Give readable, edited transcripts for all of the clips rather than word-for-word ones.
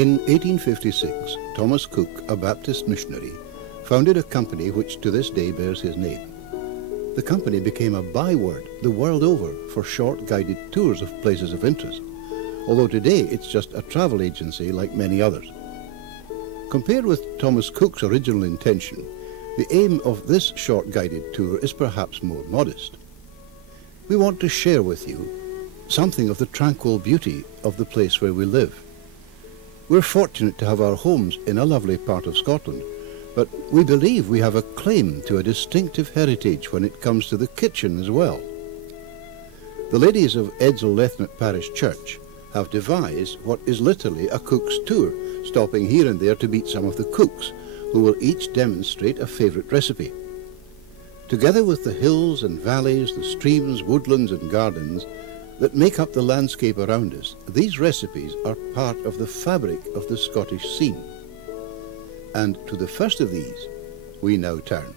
In 1856, Thomas Cook, a Baptist missionary, founded a company which to this day bears his name. The company became a byword the world over for short guided tours of places of interest, although today it's just a travel agency like many others. Compared with Thomas Cook's original intention, the aim of this short guided tour is perhaps more modest. We want to share with you something of the tranquil beauty of the place where we live. We're fortunate to have our homes in a lovely part of Scotland, but we believe we have a claim to a distinctive heritage when it comes to the kitchen as well. The ladies of Edzell Lethnot Parish Church have devised what is literally a cook's tour, stopping here and there to meet some of the cooks, who will each demonstrate a favourite recipe. Together with the hills and valleys, the streams, woodlands and gardens that make up the landscape around us, these recipes are part of the fabric of the Scottish scene. And to the first of these we now turn.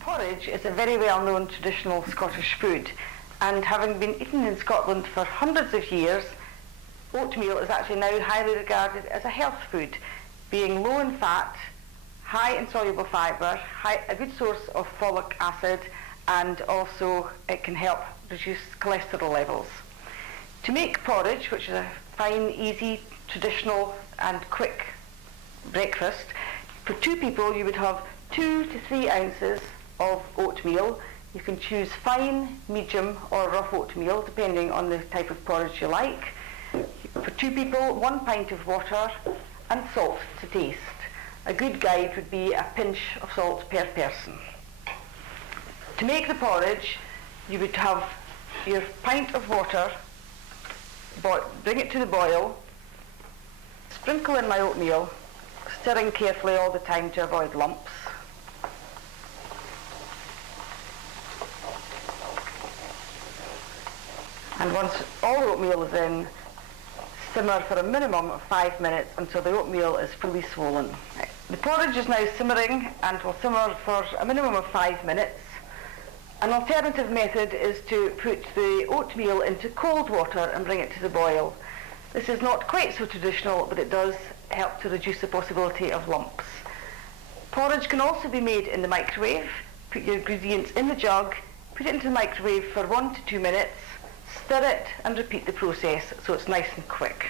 Porridge is a very well-known traditional Scottish food, and having been eaten in Scotland for hundreds of years, oatmeal is actually now highly regarded as a health food, being low in fat, high in soluble fibre, a good source of folic acid, and also it can help reduce cholesterol levels. To make porridge, which is a fine, easy, traditional and quick breakfast, for two people you would have 2 to 3 ounces of oatmeal. You can choose fine, medium or rough oatmeal depending on the type of porridge you like. For 2 people, 1 pint of water and salt to taste. A good guide would be a pinch of salt per person. To make the porridge, you would have your pint of water, bring it to the boil, sprinkle in my oatmeal, stirring carefully all the time to avoid lumps. And once all the oatmeal is in, simmer for a minimum of 5 minutes until the oatmeal is fully swollen. The porridge is now simmering and will simmer for a minimum of 5 minutes. An alternative method is to put the oatmeal into cold water and bring it to the boil. This is not quite so traditional, but it does help to reduce the possibility of lumps. Porridge can also be made in the microwave. Put your ingredients in the jug, put it into the microwave for 1 to 2 minutes, stir it and repeat the process so it's nice and quick.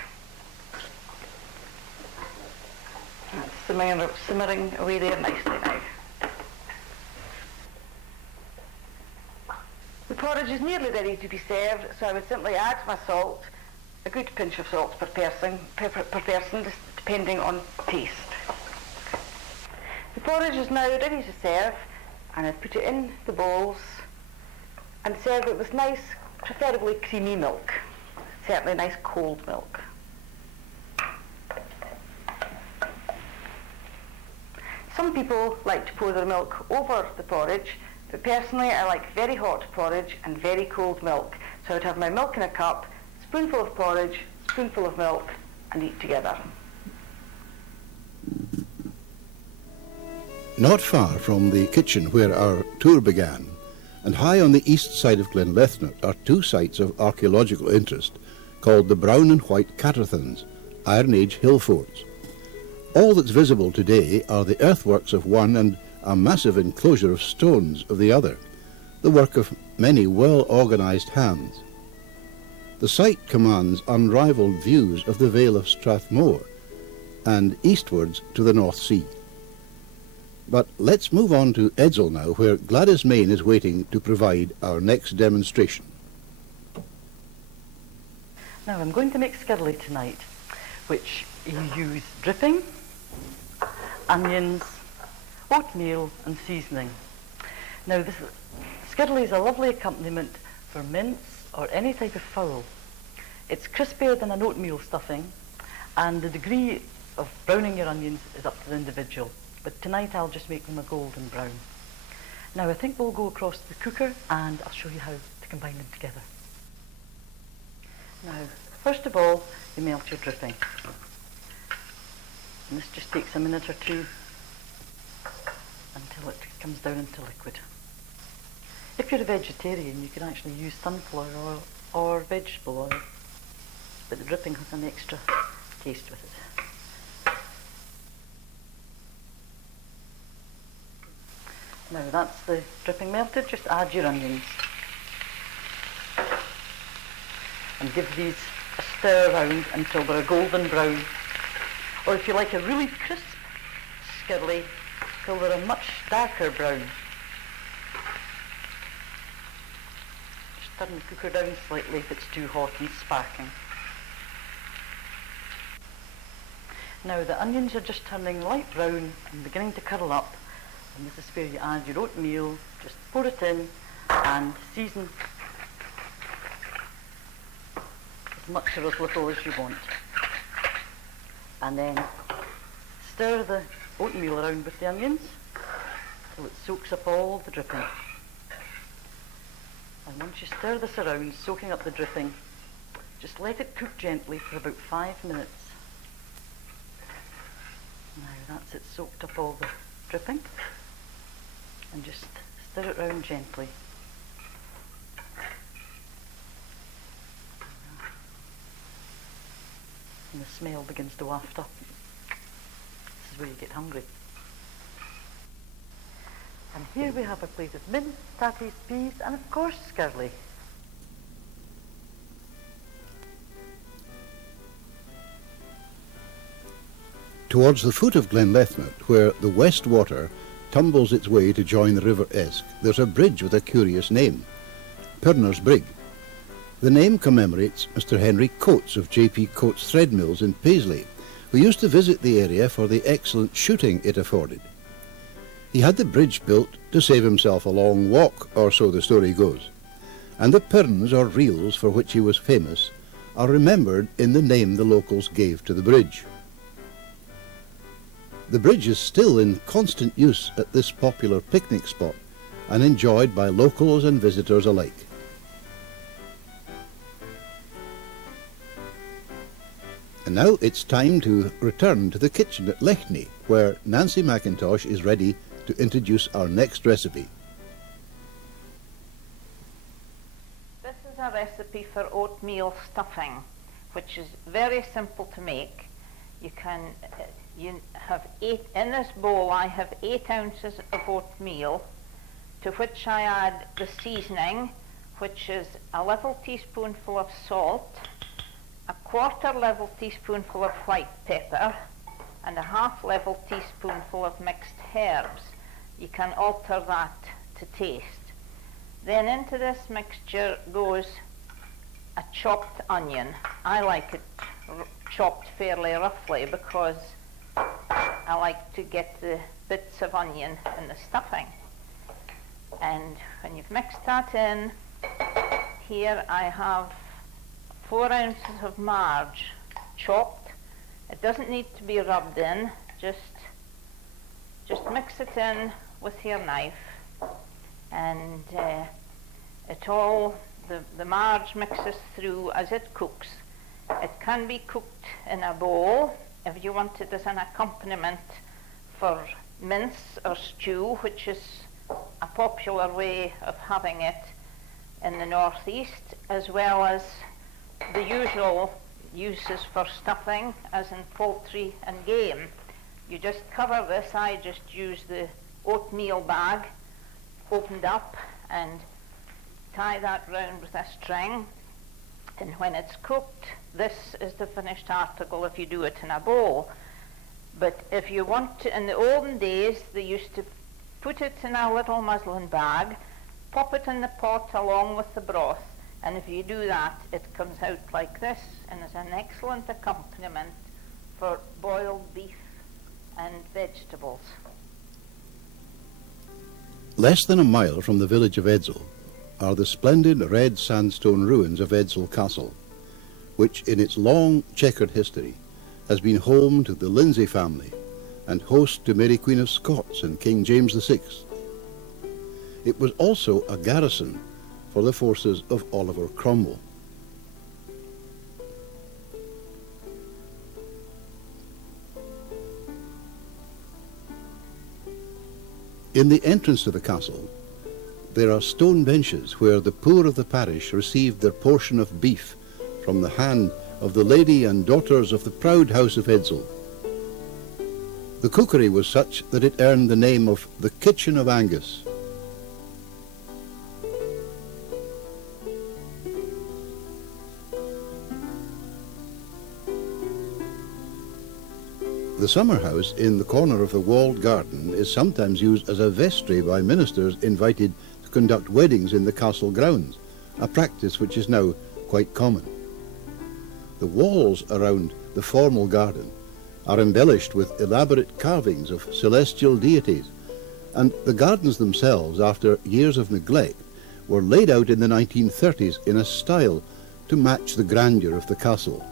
That's simmering away there nicely now. The porridge is nearly ready to be served, so I would simply add my salt, a good pinch of salt per person, depending on taste. The porridge is now ready to serve, and I put it in the bowls and serve it with nice, preferably creamy milk, certainly nice cold milk. Some people like to pour their milk over the porridge, but personally I like very hot porridge and very cold milk. So I would have my milk in a cup, spoonful of porridge, spoonful of milk, and eat together. Not far from the kitchen where our tour began, and high on the east side of Glen Lethnot, are 2 sites of archaeological interest called the Brown and White Catterthuns, Iron Age hill forts. All that's visible today are the earthworks of one and a massive enclosure of stones of the other, the work of many well-organised hands. The site commands unrivalled views of the Vale of Strathmore and eastwards to the North Sea. But let's move on to Edzell now, where Gladys Main is waiting to provide our next demonstration. Now I'm going to make skiddly tonight, which you use dripping, onions, oatmeal and seasoning. Now this skiddly is a lovely accompaniment for mince or any type of fowl. It's crispier than an oatmeal stuffing, and the degree of browning your onions is up to the individual. But tonight I'll just make them a golden brown. Now I think we'll go across the cooker and I'll show you how to combine them together. Now, first of all, you melt your dripping. And this just takes a minute or 2 until it comes down into liquid. If you're a vegetarian, you can actually use sunflower oil or vegetable oil, but the dripping has an extra taste with it. Now that's the dripping melted, just add your onions and give these a stir around until they're a golden brown, or if you like a really crisp skirly, till they're a much darker brown. Just turn the cooker down slightly if it's too hot and sparking. Now the onions are just turning light brown and beginning to curl up, and this is where you add your oatmeal, just pour it in and season as much or as little as you want. And then stir the oatmeal around with the onions till it soaks up all the dripping. And once you stir this around, soaking up the dripping, just let it cook gently for about 5 minutes. Now that's it, soaked up all the dripping, and just stir it round gently. And the smell begins to waft up. This is where you get hungry. And here we have a plate of mince, tatties, peas, and of course skirly. Towards the foot of Glen Lethnot, where the West Water tumbles its way to join the River Esk, there's a bridge with a curious name, Pirner's Brig. The name commemorates Mr. Henry Coates of J.P. Coates Thread Mills in Paisley, who used to visit the area for the excellent shooting it afforded. He had the bridge built to save himself a long walk, or so the story goes, and the pirns or reels for which he was famous are remembered in the name the locals gave to the bridge. The bridge is still in constant use at this popular picnic spot and enjoyed by locals and visitors alike. And now it's time to return to the kitchen at Lethnot, where Nancy McIntosh is ready to introduce our next recipe. This is a recipe for oatmeal stuffing, which is very simple to make. You have in this bowl I have 8 ounces of oatmeal, to which I add the seasoning, which is a level teaspoonful of salt, a 1/4 level teaspoonful of white pepper, and a 1/2 level teaspoonful of mixed herbs. You can alter that to taste. Then into this mixture goes a chopped onion. I like it chopped fairly roughly because I like to get the bits of onion in the stuffing. And when you've mixed that in, here I have 4 ounces of marge chopped. It doesn't need to be rubbed in, just mix it in with your knife, and the marge mixes through as it cooks. It can be cooked in a bowl if you want it as an accompaniment for mince or stew, which is a popular way of having it in the northeast, as well as the usual uses for stuffing, as in poultry and game. You just cover this. I just use the oatmeal bag opened up and tie that round with a string, and when it's cooked, this is the finished article if you do it in a bowl. But if you want to, in the olden days, they used to put it in a little muslin bag, pop it in the pot along with the broth, and if you do that, it comes out like this, and is an excellent accompaniment for boiled beef and vegetables. Less than a mile from the village of Edzell are the splendid red sandstone ruins of Edzell Castle, which in its long checkered history has been home to the Lindsay family and host to Mary Queen of Scots and King James VI. It was also a garrison for the forces of Oliver Cromwell. In the entrance to the castle, There are stone benches where the poor of the parish received their portion of beef from the hand of the lady and daughters of the proud house of Edzell. The cookery was such that it earned the name of the Kitchen of Haggis. The summer house in the corner of the walled garden is sometimes used as a vestry by ministers invited to conduct weddings in the castle grounds, a practice which is now quite common. The walls around the formal garden are embellished with elaborate carvings of celestial deities, and the gardens themselves, after years of neglect, were laid out in the 1930s in a style to match the grandeur of the castle.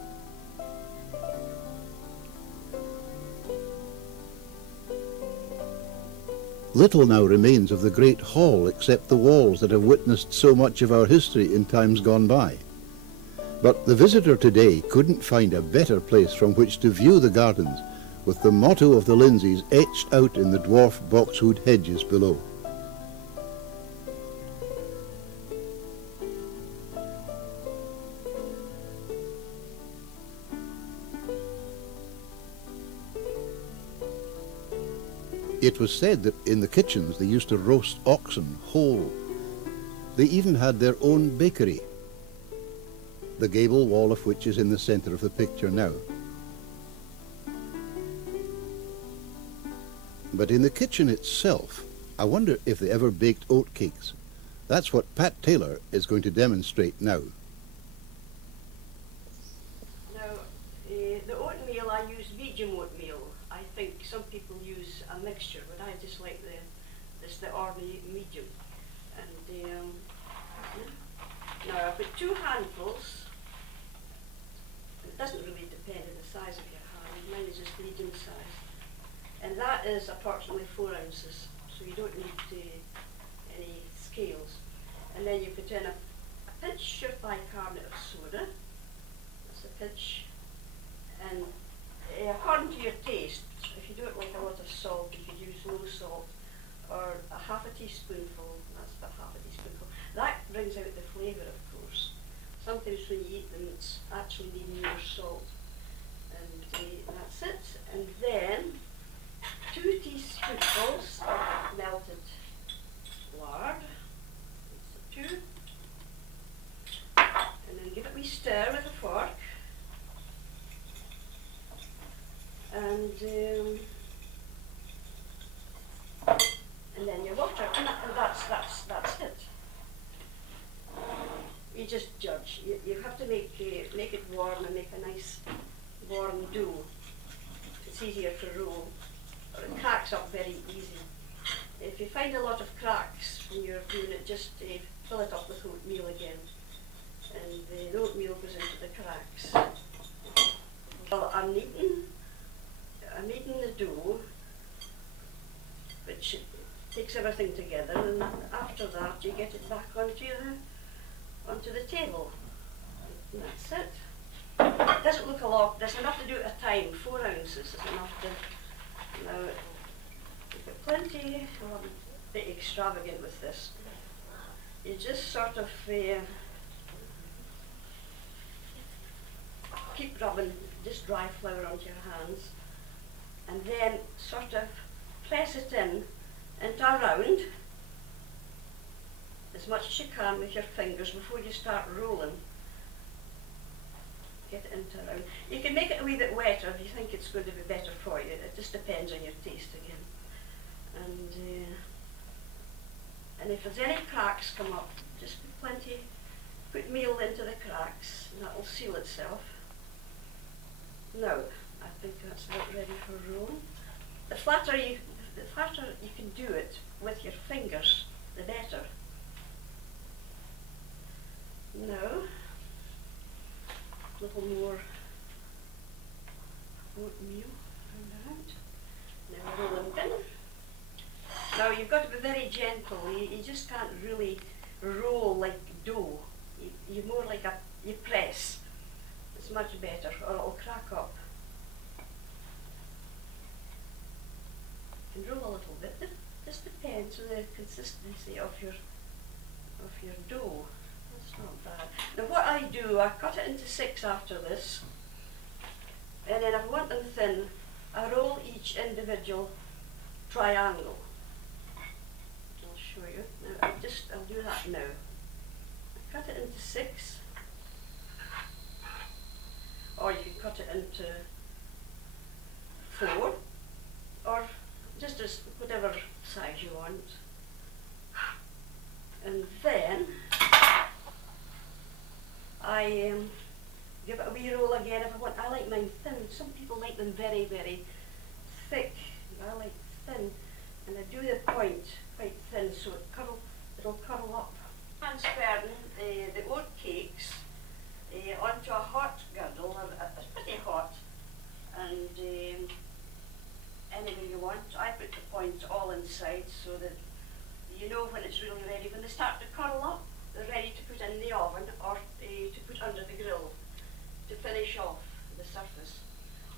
Little now remains of the great hall except the walls that have witnessed so much of our history in times gone by. But the visitor today couldn't find a better place from which to view the gardens, with the motto of the Lindsays etched out in the dwarf boxwood hedges below. It was said that in the kitchens they used to roast oxen whole. They even had their own bakery, the gable wall of which is in the centre of the picture now. But in the kitchen itself, I wonder if they ever baked oat cakes. That's what Pat Taylor is going to demonstrate now. Now, the oatmeal, I use medium oatmeal. I think some people use a mixture, but I just like the ordinary medium. And now I put 2 handfuls. It doesn't really depend on the size of your hand. Mine is just medium size. And that is approximately 4 ounces, so you don't need any scales. And then you put in a pinch of bicarbonate of soda. That's a pinch. And according to your taste, if you don't like a lot of salt, you could use low salt, or a half a teaspoonful. That's about half a teaspoonful. That brings out the flavour, of course. Sometimes when you eat them, it's actually need more salt. And that's it. And then 2 teaspoonfuls of melted lard. That's 2. And then give it a wee stir with a fork. And then your water, and that's it. You just judge. You have to make it warm and make a nice warm dough. It's easier to roll, or it cracks up very easy. If you find a lot of cracks when you're doing it, just fill it up with oatmeal again, and the oatmeal goes into the cracks. Well, I'm kneading the dough, which takes everything together, and after that you get it back onto the table. And that's it. It doesn't look a lot. There's enough to do at a time. 4 ounces is enough to. Now, you've got plenty. Well, I'm a bit extravagant with this. You just sort of keep rubbing just dry flour onto your hands, and then sort of press it in into a round as much as you can with your fingers before you start rolling. Get it into a round. You can make it a wee bit wetter if you think it's going to be better for you. It just depends on your taste again. And if there's any cracks come up, just put meal into the cracks, and that will seal itself. Now, I think that's about ready for rolling. The flatter you can do it with your fingers, the better. Now, a little more oatmeal around. Now roll them in. Now you've got to be very gentle. You just can't really roll like dough. You're more like you press. It's much better, or it'll crack up. You can roll a little bit. This depends on the consistency of your of your dough. That's not bad. Now what I do, I cut it into 6 after this, and then if I want them thin, I roll each individual triangle. I'll show you. Now I'll do that now. I cut it into 6, or you can cut it into 4, or just as whatever size you want. And then I give it a wee roll again if I want. I like mine thin. Some people like them very, very thick. I like thin, and I do the point quite thin so it'll curl up. Transferring the oat cakes onto a hot girdle. It's pretty hot, and any way you want. I put the point all inside so that you know when it's really ready. When they start to curl up, they're ready to put in the oven or to put under the grill to finish off the surface.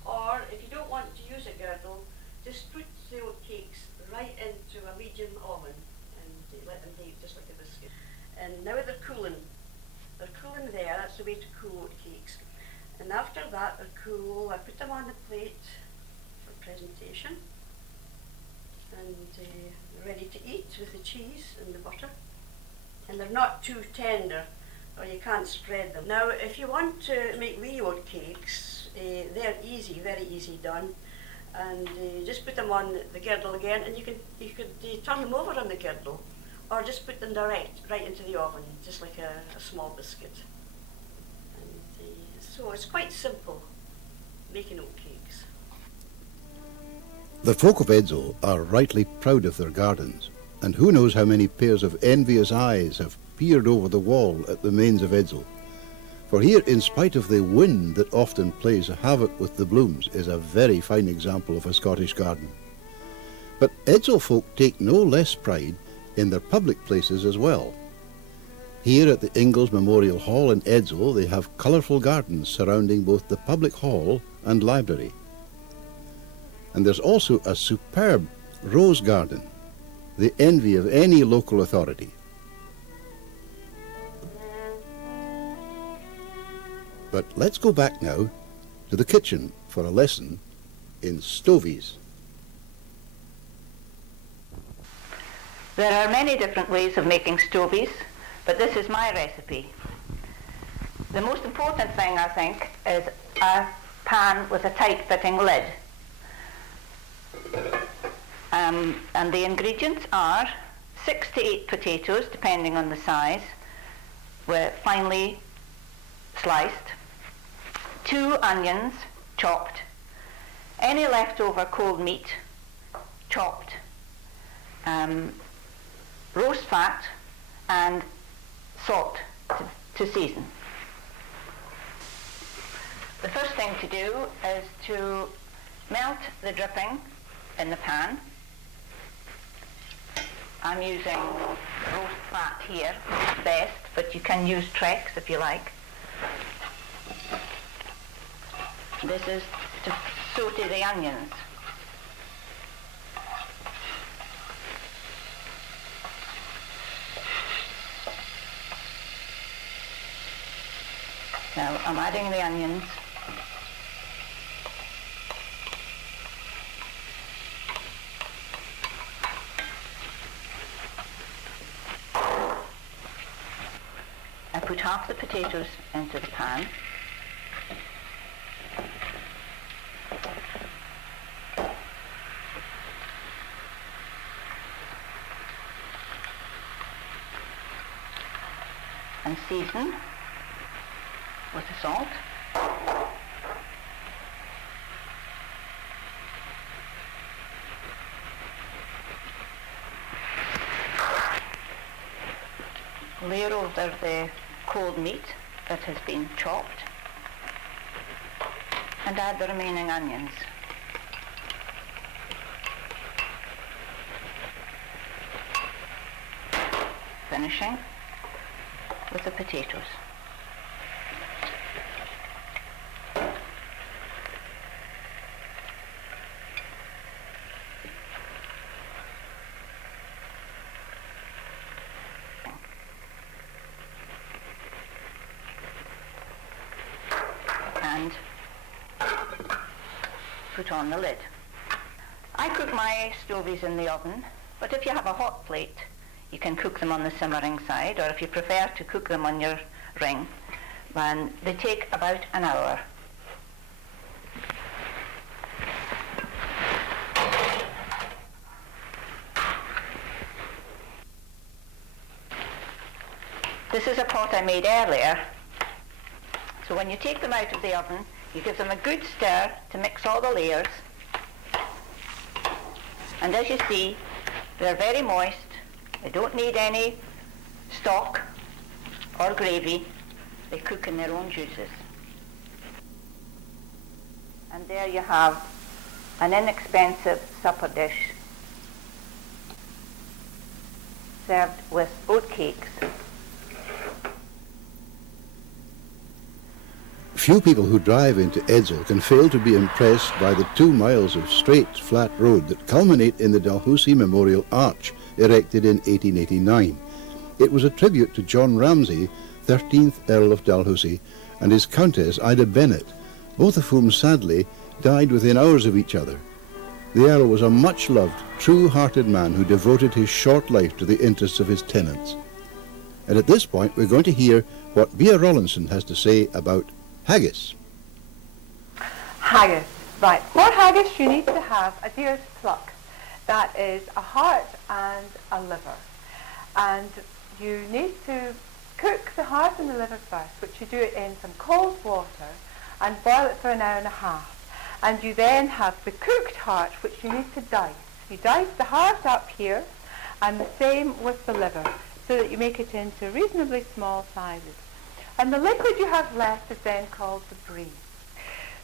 Or if you don't want to use a girdle, just put the oat cakes right into a medium oven and let them bake just like a biscuit. And now they're cooling. They're cooling there. That's the way to cool oat cakes. And after that they're cool. I put them on the plate for presentation. And they're ready to eat with the cheese and the butter. And they're not too tender, or you can't spread them. Now, if you want to make wee oat cakes, they're easy, very easy done. And just put them on the girdle again, and you could turn them over on the girdle, or just put them direct right into the oven, just like a small biscuit. And so it's quite simple making oat cakes. The folk of Edzell are rightly proud of their gardens, and who knows how many pairs of envious eyes have peered over the wall at the mains of Edzell. For here, in spite of the wind that often plays havoc with the blooms, is a very fine example of a Scottish garden. But Edzell folk take no less pride in their public places as well. Here at the Ingalls Memorial Hall in Edzell, they have colourful gardens surrounding both the public hall and library. And there's also a superb rose garden, the envy of any local authority. But let's go back now to the kitchen for a lesson in stovies. There are many different ways of making stovies, but this is my recipe. The most important thing, I think, is a pan with a tight-fitting lid. And the ingredients are 6 to 8 potatoes, depending on the size, finely sliced, 2 onions, chopped, any leftover cold meat, chopped, roast fat, and salt to season. The first thing to do is to melt the dripping in the pan. I'm using roast fat here, it's best, but you can use Trex if you like. This is to saute the onions. Now I'm adding the onions. I put half the potatoes into the pan. And season with the salt. Layer over the cold meat that has been chopped and add the remaining onions. Finishing with the potatoes. put on the lid. I cook my stovies in the oven, but if you have a hot plate, you can cook them on the simmering side, or if you prefer to cook them on your ring, then they take about an hour. This is a pot I made earlier. So when you take them out of the oven, you give them a good stir to mix all the layers. And as you see, they're very moist. They don't need any stock or gravy. They cook in their own juices. And there you have an inexpensive supper dish served with oat cakes. Few people who drive into Edzell can fail to be impressed by the 2 miles of straight, flat road that culminate in the Dalhousie Memorial Arch, erected in 1889. It was a tribute to John Ramsay, 13th Earl of Dalhousie, and his Countess Ida Bennet, both of whom sadly died within hours of each other. The Earl was a much-loved, true-hearted man who devoted his short life to the interests of his tenants. And at this point we're going to hear what Bea Rollinson has to say about haggis. Haggis. Right. For haggis you need to have a deer's pluck. That is a heart and a liver. And you need to cook the heart and the liver first, which you do it in some cold water and boil it for an hour and a half. And you then have the cooked heart, which you need to dice. You dice the heart up here, and the same with the liver, so that you make it into reasonably small sizes. And the liquid you have left is then called the brie.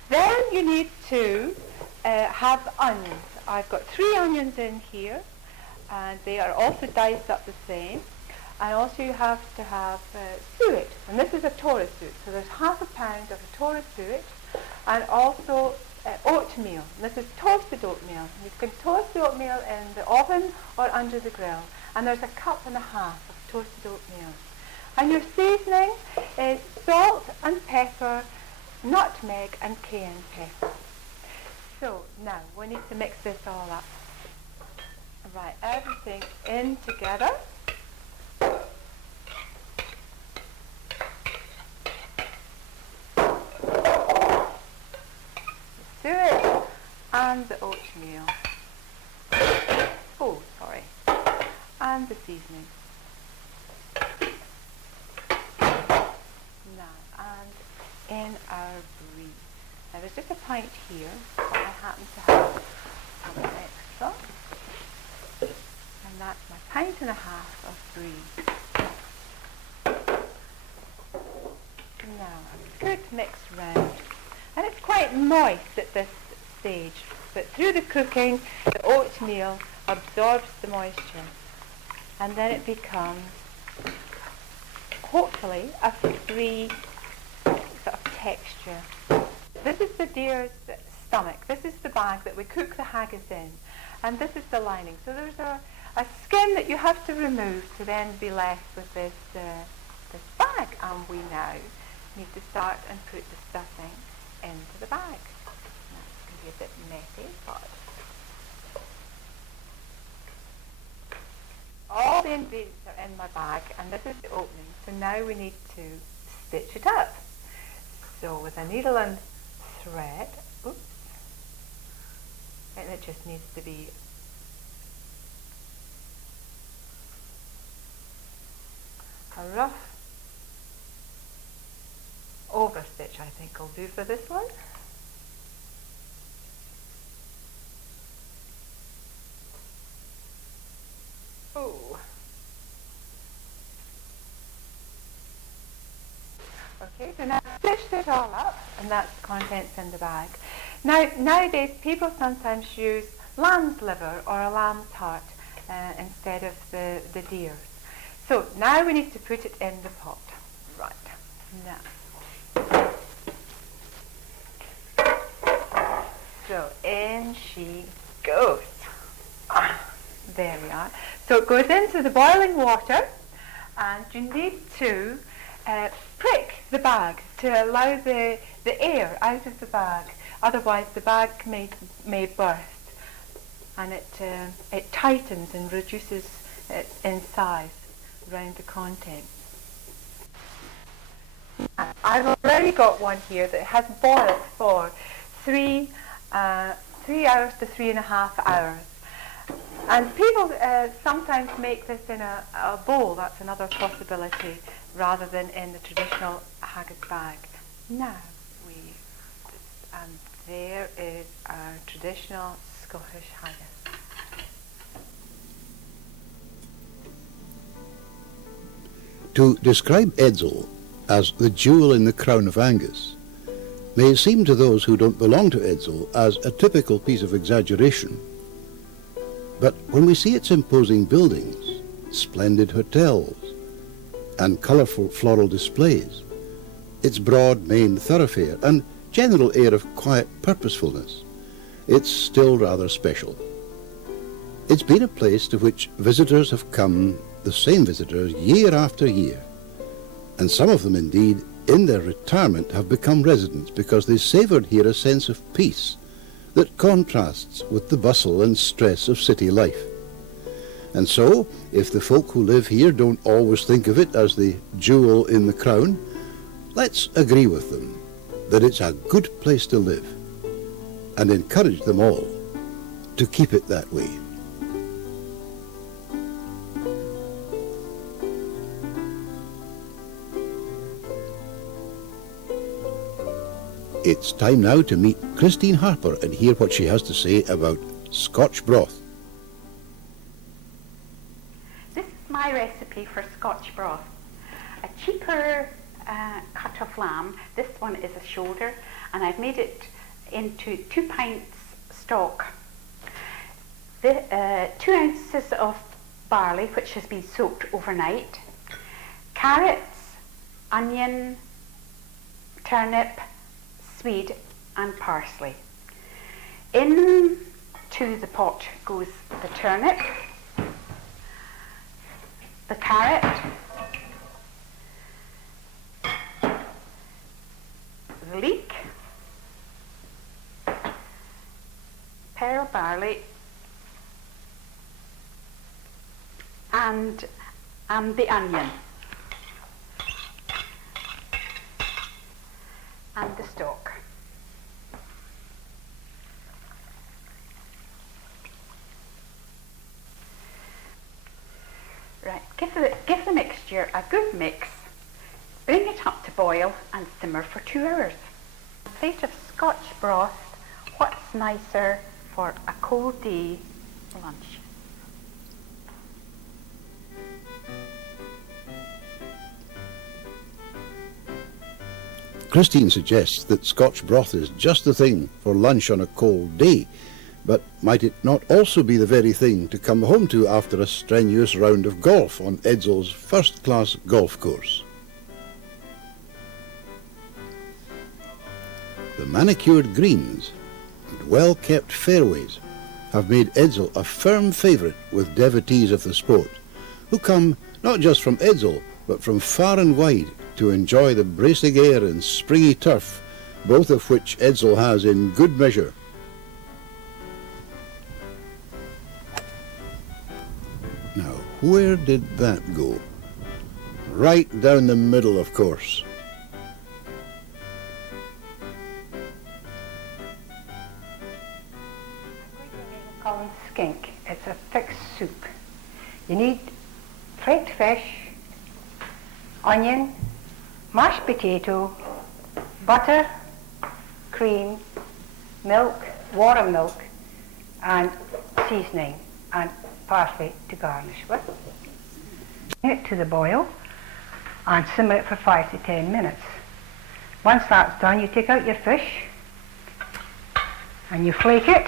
Then you need to have onions. I've got 3 onions in here, and they are also diced up the same. And also you have to have suet, and this is a Torah suet. So there's half a pound of a Torah suet, and also oatmeal. And this is toasted oatmeal. And you can toast the oatmeal in the oven or under the grill. And there's a cup and a half of toasted oatmeal. And your seasoning is salt and pepper, nutmeg and cayenne pepper. So now we need to mix this all up. Right, everything in together. The suet and the oatmeal. Oh, sorry. And the seasoning. In our brie. Now there's just a pint here, but I happen to have some extra. And that's my pint and a half of brie. Now a good mix round. And it's quite moist at this stage, but through the cooking the oatmeal absorbs the moisture. And then it becomes hopefully a free sort of texture. This is the deer's stomach. This is the bag that we cook the haggis in. And this is the lining. So there's a skin that you have to remove to then be left with this bag. And we now need to start and put the stuffing into the bag. That's going to be a bit messy, but all the ingredients are in my bag, and this is the opening. So now we need to stitch it up. So with a needle and thread, oops, and it just needs to be a rough overstitch, I think I'll do for this one. Oh. Okay, so now I've stitched it all up, and that's the contents in the bag. Now, nowadays people sometimes use lamb's liver or a lamb's heart instead of the deer's. So now we need to put it in the pot. Right, now. So in she goes. There we are. So it goes into the boiling water, and you need to prick the bag to allow the air out of the bag. Otherwise the bag may burst, and it tightens and reduces it in size around the contents. I've already got one here that has boiled for 3 hours to 3.5 hours. And people sometimes make this in a bowl. That's another possibility, rather than in the traditional haggis bag. Now, there is our traditional Scottish haggis. To describe Edzell as the jewel in the crown of Angus may seem to those who don't belong to Edzell as a typical piece of exaggeration. But when we see its imposing buildings, splendid hotels, and colourful floral displays, its broad main thoroughfare and general air of quiet purposefulness, it's still rather special. It's been a place to which visitors have come, the same visitors, year after year, and some of them indeed, in their retirement, have become residents because they savoured here a sense of peace that contrasts with the bustle and stress of city life. And so, if the folk who live here don't always think of it as the jewel in the crown, let's agree with them that it's a good place to live, and encourage them all to keep it that way. It's time now to meet Christine Harper and hear what she has to say about Scotch broth. This is my recipe for Scotch broth. A cheaper cut of lamb. This one is a shoulder, and I've made it into 2 pints stock. 2 ounces of barley, which has been soaked overnight. Carrots, onion, turnip, swede and parsley. Into the pot goes the turnip, the carrot, the leek, pearl barley, and the onion, and the stock. Right, give the mixture a good mix, bring it up to boil and simmer for 2 hours. A plate of Scotch broth, what's nicer for a cold day lunch? Christine suggests that Scotch broth is just the thing for lunch on a cold day, but might it not also be the very thing to come home to after a strenuous round of golf on Edzell's first-class golf course? The manicured greens and well-kept fairways have made Edzell a firm favourite with devotees of the sport, who come not just from Edzell, but from far and wide to enjoy the bracing air and springy turf, both of which Edzell has in good measure. Now, where did that go? Right down the middle, of course. Called skink. It's a thick soup. You need flaked fish, onion, mashed potato, butter, cream, milk, warm milk, and seasoning, and parsley to garnish with. Bring it to the boil and simmer it for 5 to 10 minutes. Once that's done, you take out your fish and you flake it.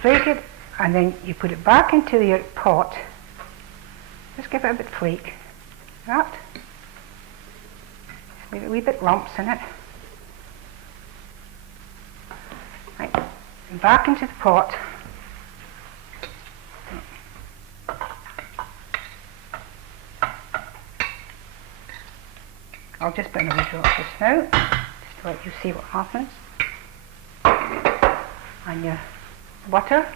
Flake it, and then you put it back into your pot. Just give it a bit flake. That. Leave a wee bit lumps in it. Right. And back into the pot. I'll just put another drop just now, just to let you see what happens. And your butter.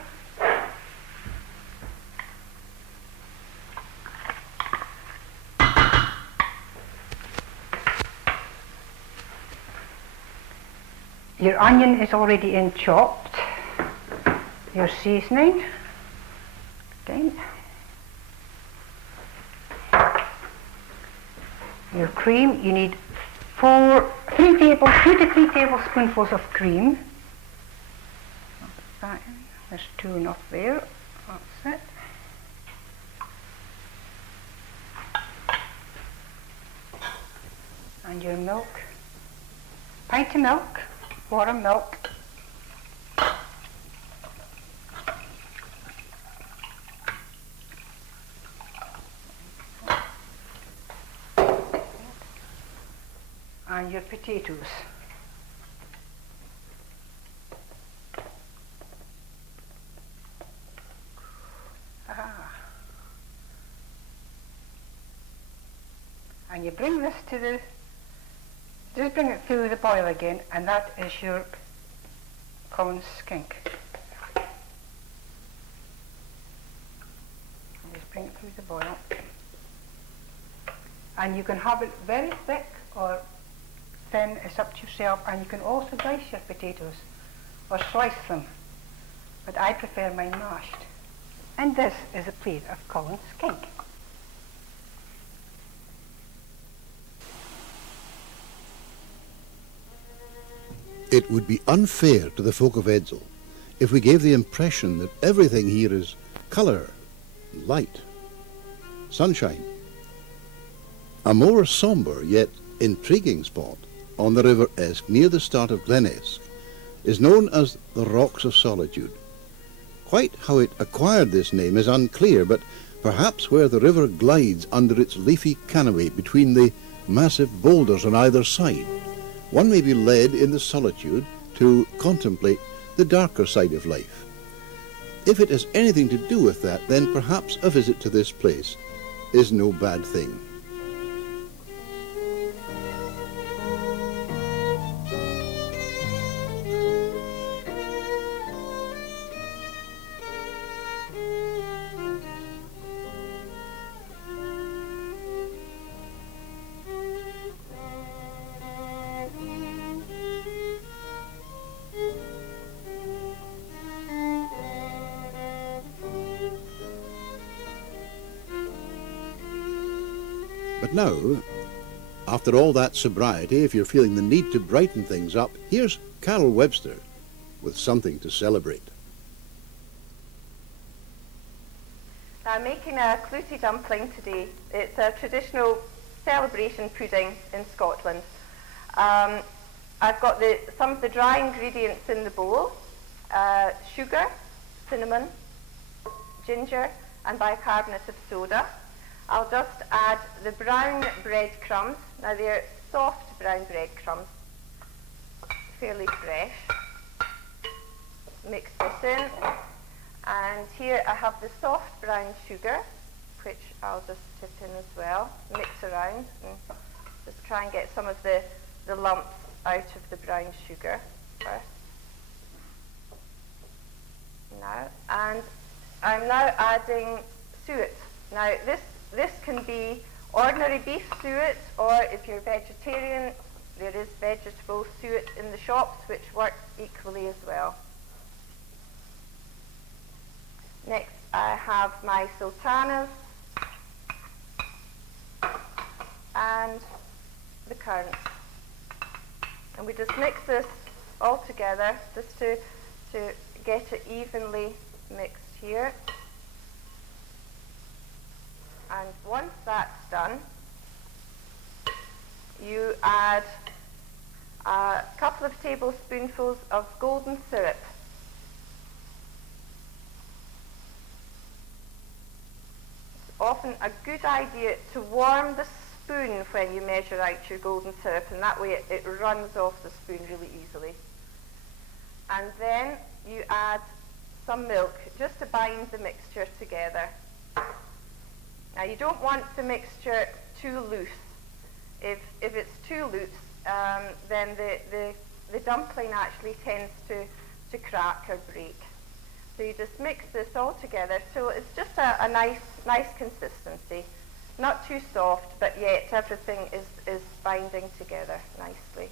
Your onion is already in chopped. Your seasoning. Okay. Your cream, you need 2 to 3 tablespoonfuls of cream. That in. There's 2 enough there. That's it. And your milk. Pint of milk, warm milk. And your potatoes. And you bring this to the, just bring it through the boil again, and that is your common skink. And just bring it through the boil. And you can have it very thick or thin, it's up to yourself, and you can also dice your potatoes or slice them, but I prefer mine mashed. And this is a plate of Colin skink. It would be unfair to the folk of Edzell if we gave the impression that everything here is colour, light, sunshine. A more sombre yet intriguing spot on the River Esk near the start of Glen is known as the Rocks of Solitude. Quite how it acquired this name is unclear, but perhaps where the river glides under its leafy canopy between the massive boulders on either side, one may be led in the solitude to contemplate the darker side of life. If it has anything to do with that, then perhaps a visit to this place is no bad thing. But now, after all that sobriety, if you're feeling the need to brighten things up, here's Carol Webster with something to celebrate. I'm making a clouty dumpling today. It's a traditional celebration pudding in Scotland. I've got some of the dry ingredients in the bowl, sugar, cinnamon, ginger and bicarbonate of soda. I'll just add the brown breadcrumbs. Now they're soft brown breadcrumbs, fairly fresh. Mix this in. And here I have the soft brown sugar, which I'll just tip in as well. Mix around and just try and get some of the lumps out of the brown sugar first. Now, and I'm now adding suet. Now this can be ordinary beef suet, or if you're vegetarian, there is vegetable suet in the shops which works equally as well. Next I have my sultanas and the currants. And we just mix this all together just to get it evenly mixed here. And once that's done, you add a couple of tablespoonfuls of golden syrup. It's often a good idea to warm the spoon when you measure out your golden syrup, and that way it runs off the spoon really easily. And then you add some milk just to bind the mixture together. Now you don't want the mixture too loose. If it's too loose, then the dumpling actually tends to crack or break. So you just mix this all together. So it's just a nice consistency. Not too soft, but yet everything is binding together nicely.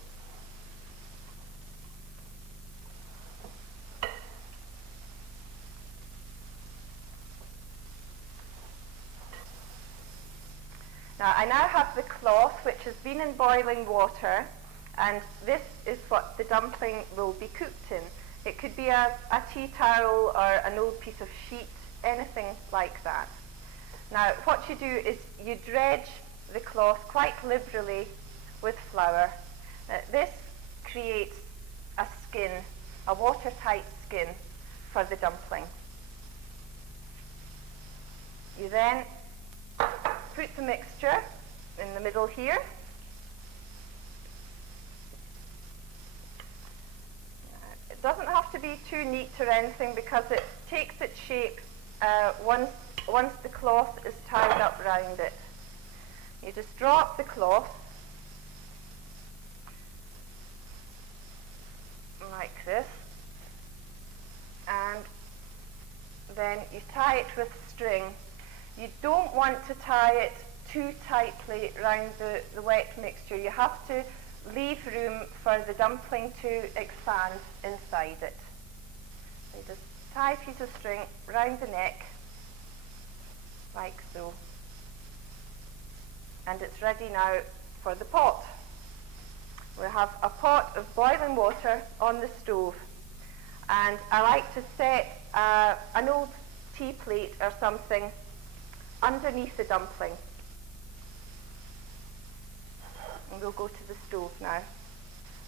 Now I now have the cloth which has been in boiling water, and this is what the dumpling will be cooked in. It could be a tea towel or an old piece of sheet, anything like that. Now what you do is you dredge the cloth quite liberally with flour. This creates a skin, a watertight skin for the dumpling. You then put the mixture in the middle here. It doesn't have to be too neat or anything because it takes its shape once the cloth is tied up round it. You just drop the cloth like this, and then you tie it with string. You don't want to tie it too tightly round the wet mixture. You have to leave room for the dumpling to expand inside it. So you just tie a piece of string round the neck, like so. And it's ready now for the pot. We have a pot of boiling water on the stove. And I like to set an old tea plate or something underneath the dumpling. And we'll go to the stove now.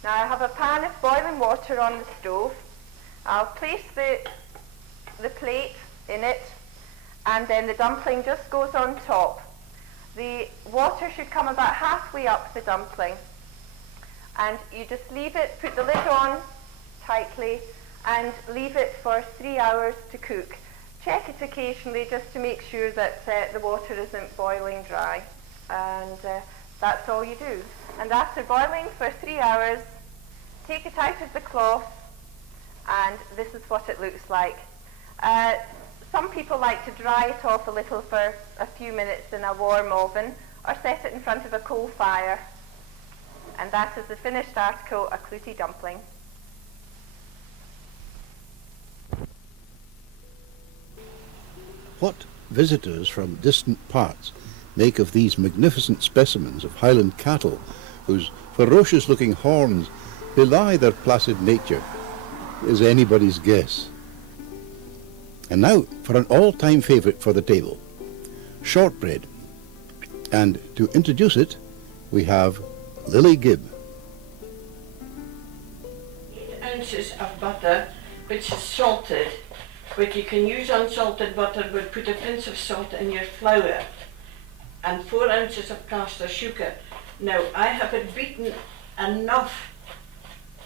Now I have a pan of boiling water on the stove. I'll place the plate in it, and then the dumpling just goes on top. The water should come about halfway up the dumpling, and you just leave it, put the lid on tightly, and leave it for 3 hours to cook. Check it occasionally just to make sure that the water isn't boiling dry, and that's all you do. And after boiling for 3 hours, take it out of the cloth, and this is what it looks like. Some people like to dry it off a little for a few minutes in a warm oven, or set it in front of a coal fire. And that is the finished article, a clootie dumpling. What visitors from distant parts make of these magnificent specimens of Highland cattle, whose ferocious-looking horns belie their placid nature, is anybody's guess. And now for an all-time favourite for the table, shortbread. And to introduce it, we have Lily Gibb. 8 ounces of butter, which is salted, but you can use unsalted butter, but put a pinch of salt in your flour, and 4 ounces of caster sugar. Now I have it beaten enough,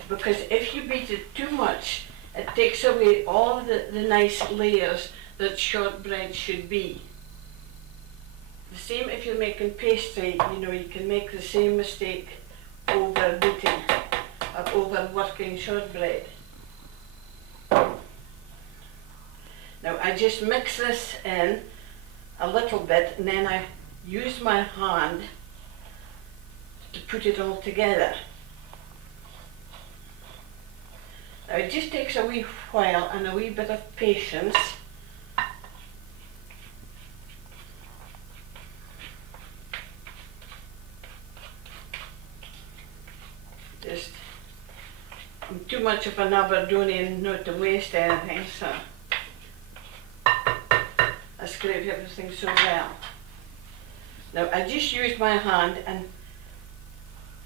because if you beat it too much, it takes away all the nice layers that shortbread should be. The same if you're making pastry, you can make the same mistake over beating or overworking shortbread. Now I just mix this in a little bit, and then I use my hand to put it all together. Now it just takes a wee while and a wee bit of patience. I'm too much of an Aberdonian not to waste anything, so I scrape everything so well. Now I just use my hand and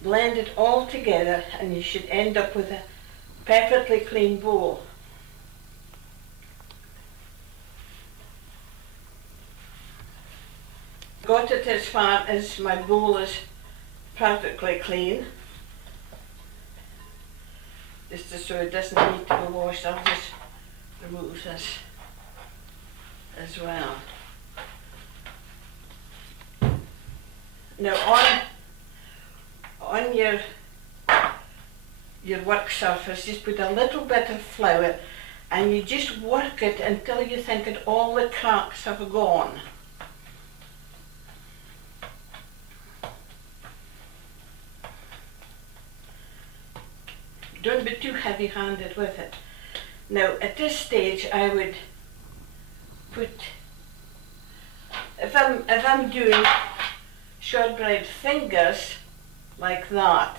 blend it all together, and you should end up with a perfectly clean bowl. Got it as far as my bowl is perfectly clean. Just so it doesn't need to be washed, I'll just remove this as well. Now on your work surface, just put a little bit of flour and you just work it until you think that all the cracks have gone. Don't be too heavy-handed with it. Now at this stage I would put, if I'm doing shortbread fingers like that,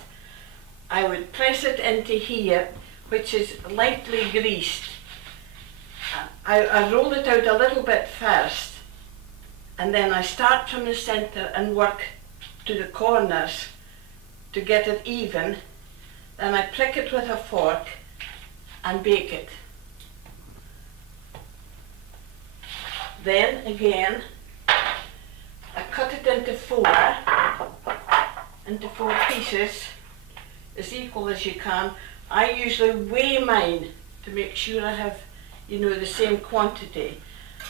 I would press it into here, which is lightly greased. I roll it out a little bit first, and then I start from the centre and work to the corners to get it even. Then I prick it with a fork and bake it. Then again, I cut it into four pieces, as equal as you can. I usually weigh mine to make sure I have, the same quantity.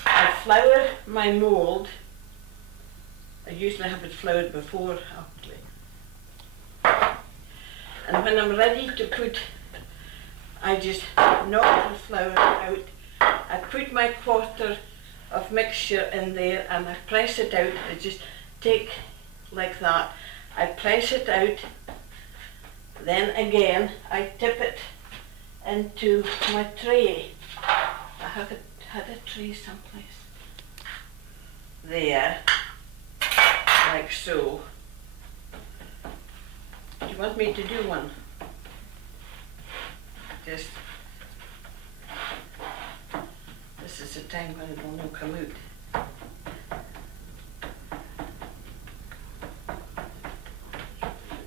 I flour my mould. I usually have it floured before, actually. And when I'm ready to put, I just knock the flour out. I put my quarter of mixture in there and I press it out. I just take like that. I press it out. Then again, I tip it into my tray. I had a tray someplace. There, like so. Do you want me to do one? This is the time when it will not come out.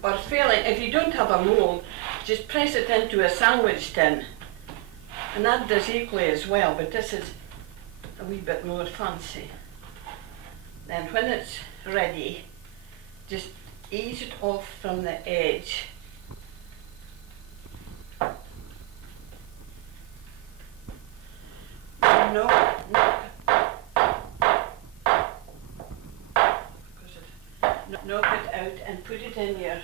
Or failing, if you don't have a mould, just press it into a sandwich tin. And that does equally as well, but this is a wee bit more fancy. Then when it's ready, just ease it off from the edge. Knock it out and put it in your,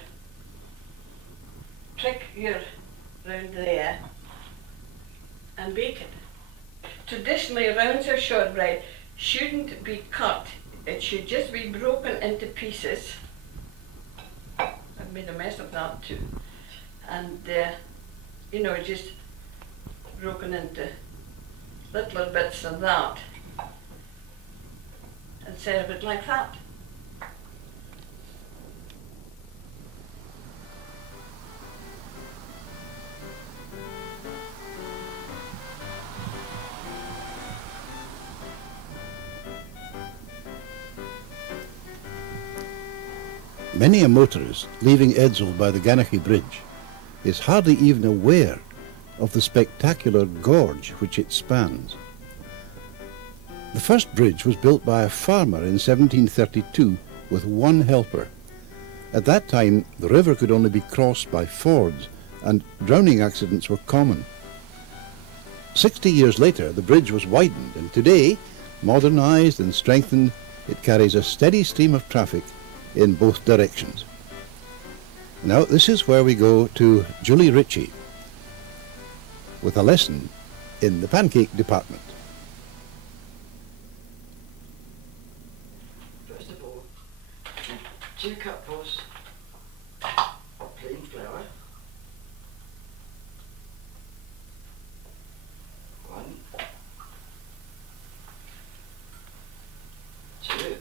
prick your round there and bake it. Traditionally, rounds of shortbread shouldn't be cut. It should just be broken into pieces. I've made a mess of that too. And, just broken into little bits of that. And serve it like that. Many a motorist leaving Edzell by the Ganachie Bridge is hardly even aware of the spectacular gorge which it spans. The first bridge was built by a farmer in 1732 with one helper. At that time, the river could only be crossed by fords and drowning accidents were common. 60 years later, the bridge was widened and today, modernised and strengthened, it carries a steady stream of traffic in both directions. Now this is where we go to Julie Ritchie with a lesson in the pancake department. First of all, 2 cupfuls of plain flour, 1, 2,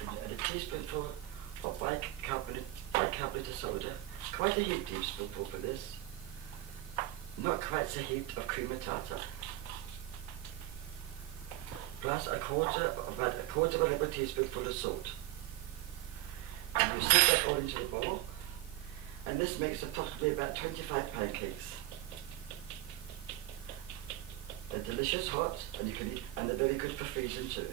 and a teaspoonful of bicarbonate of soda, quite a heaped teaspoonful for this, not quite so heaped of cream of tartar, plus about a quarter of a little teaspoonful of salt. And you stick that all into the bowl, and this makes approximately about 25 pancakes. They're delicious hot, and you can eat, and they're very good for freezing too.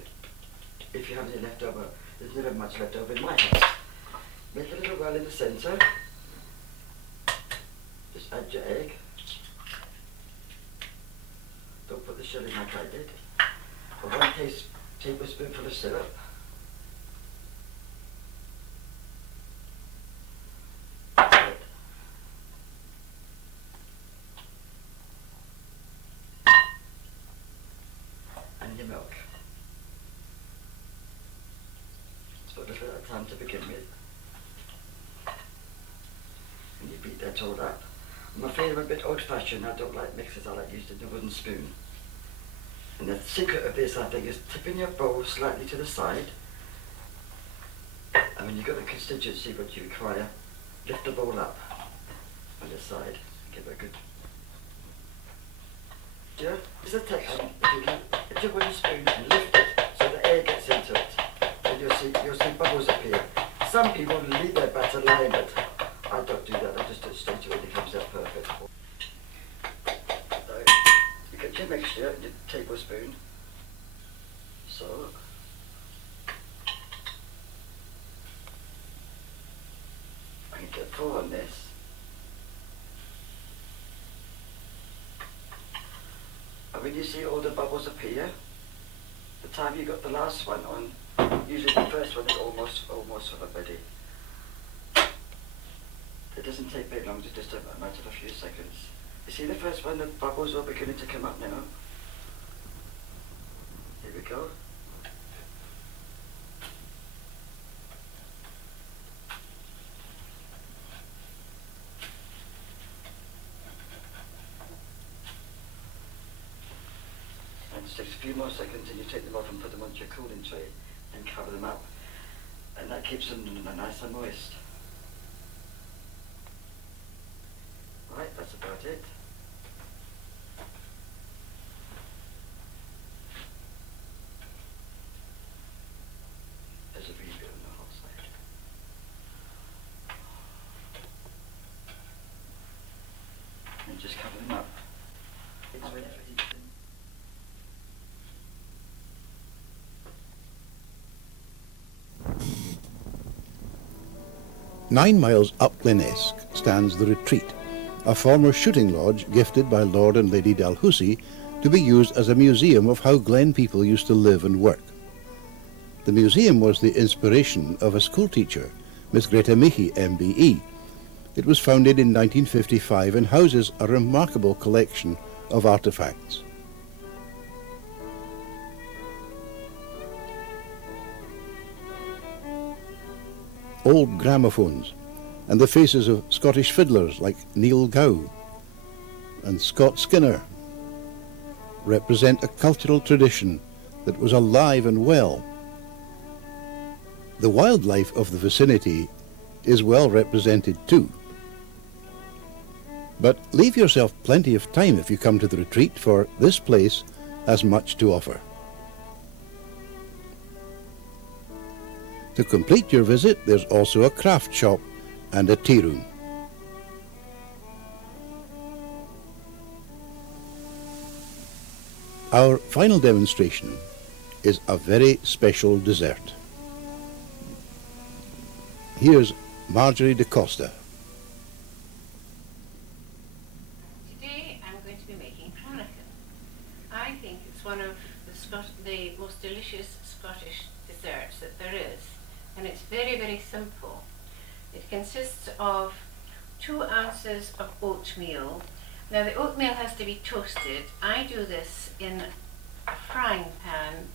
If you have any left over, there's never much left over in my house. Make a little well in the centre. Just add your egg. Don't put the sugar like I did. A 1 tablespoonful of syrup. little at a time to begin with. And you beat that all up. I'm afraid I'm a bit old-fashioned. I don't like mixers. I like using a wooden spoon. And the secret of this, I think, is tipping your bowl slightly to the side. And when you've got the constituency what you require, lift the bowl up on the side. Give it a good... Yeah, it's a texture. If you wooden spoon and lift it so the air gets into it, then you'll see bubbles appear. Some people leave their batter lying, but I don't do that. I just do it straight away. It comes out perfect. So you get your mixture, your tablespoon. So I can get 4 on this. And when you see all the bubbles appear, the time you got the last one on, usually the first one is almost sort of ready. It doesn't take very long, it's just a matter of a few seconds. You see the first one, the bubbles are beginning to come up now. Here we go. And it takes a few more seconds and you take them off and put them onto your cooling tray and cover them up. And that keeps them nice and moist. Right, that's about it. There's a wee bit on the hot side. And just cover them up. It's ready for eating. 9 miles up Glenesk stands the Retreat, a former shooting lodge gifted by Lord and Lady Dalhousie to be used as a museum of how Glen people used to live and work. The museum was the inspiration of a schoolteacher, Miss Greta Mihi, MBE. It was founded in 1955 and houses a remarkable collection of artefacts. Old gramophones and the faces of Scottish fiddlers like Neil Gow and Scott Skinner represent a cultural tradition that was alive and well. The wildlife of the vicinity is well represented too. But leave yourself plenty of time if you come to the Retreat, for this place has much to offer. To complete your visit, there's also a craft shop and a tea room. Our final demonstration is a very special dessert. Here's Marjorie de Costa. Today I'm going to be making Cranachan. I think it's one of the most delicious Scottish desserts that there is, and it's very, very simple. It consists of 2 ounces of oatmeal. Now the oatmeal has to be toasted. I do this in a frying pan,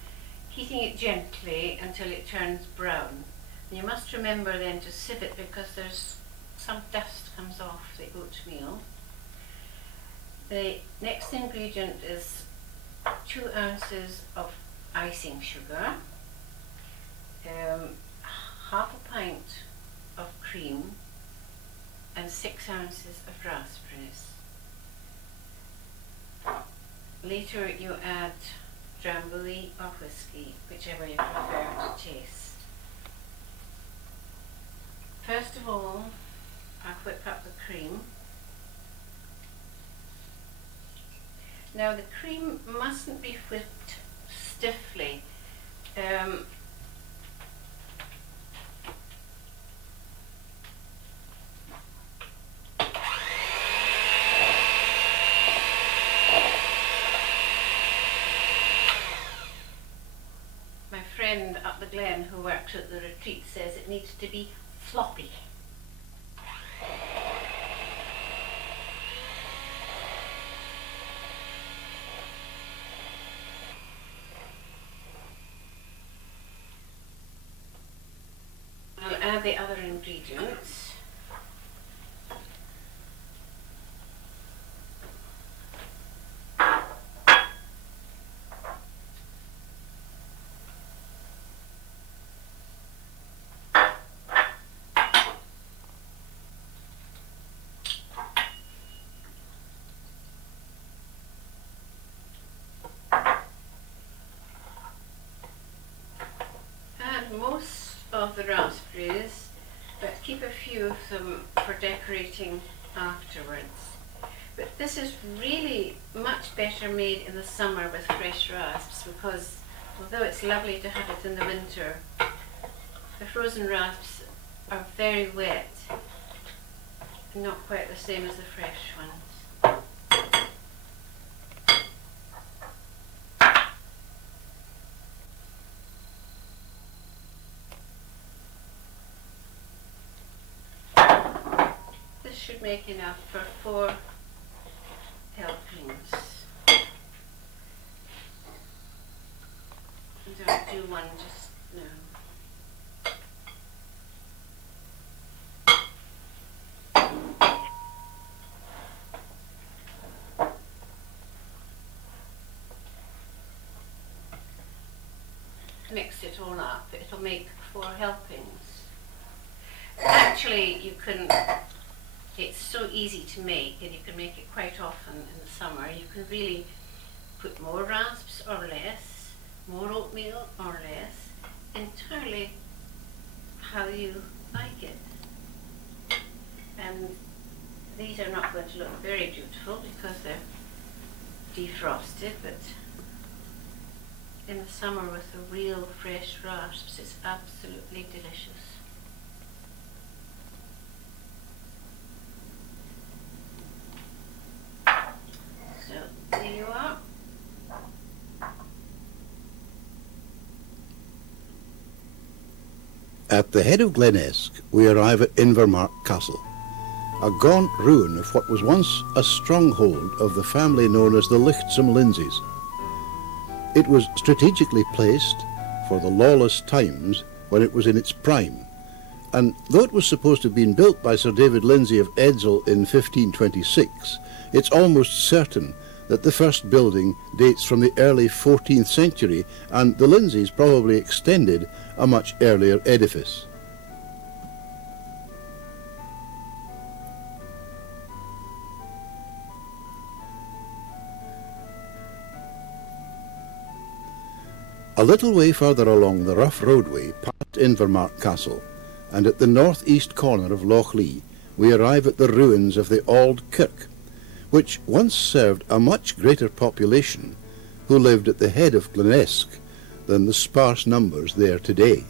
heating it gently until it turns brown. And you must remember then to sieve it because there's some dust comes off the oatmeal. The next ingredient is 2 ounces of icing sugar, half a pint of cream, and 6 ounces of raspberries. Later you add drambuie or whiskey, whichever you prefer to taste. First of all, I'll whip up the cream. Now the cream mustn't be whipped stiffly. My friend up the Glen who works at the Retreat says it needs to be floppy. add the other ingredients. Most of the raspberries, but keep a few of them for decorating afterwards. But this is really much better made in the summer with fresh rasps, because although it's lovely to have it in the winter, the frozen rasps are very wet, not quite the same as the fresh ones. Should make enough for 4 helpings. And I'll do one just now. Mix it all up. It'll make 4 helpings. Actually, you can. It's so easy to make, and you can make it quite often in the summer. You can really put more rasps or less, more oatmeal or less, entirely how you like it. And these are not going to look very beautiful because they're defrosted, but in the summer with the real fresh rasps, it's absolutely delicious. There you are. At the head of Glen we arrive at Invermark Castle, a gaunt ruin of what was once a stronghold of the family known as the Lichtsome Lindsays. It was strategically placed for the lawless times when it was in its prime, and though it was supposed to have been built by Sir David Lindsay of Edzell in 1526, it's almost certain that the first building dates from the early 14th century, and the Lindsays probably extended a much earlier edifice. A little way further along the rough roadway past Invermark Castle, and at the north-east corner of Loch Lee, we arrive at the ruins of the Auld Kirk, which once served a much greater population who lived at the head of Glenesk than the sparse numbers there today.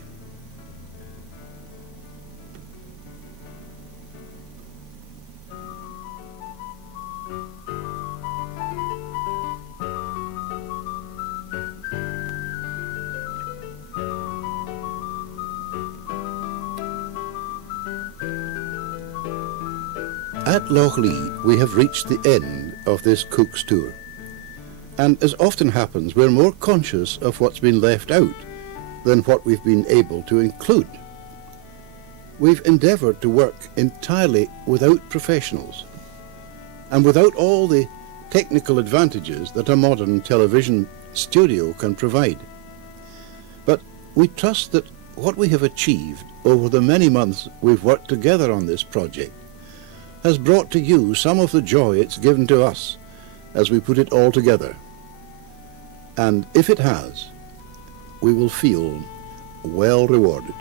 At Loch Lee, we have reached the end of this Cook's tour. And as often happens, we're more conscious of what's been left out than what we've been able to include. We've endeavoured to work entirely without professionals and without all the technical advantages that a modern television studio can provide. But we trust that what we have achieved over the many months we've worked together on this project has brought to you some of the joy it's given to us as we put it all together. And if it has, we will feel well rewarded.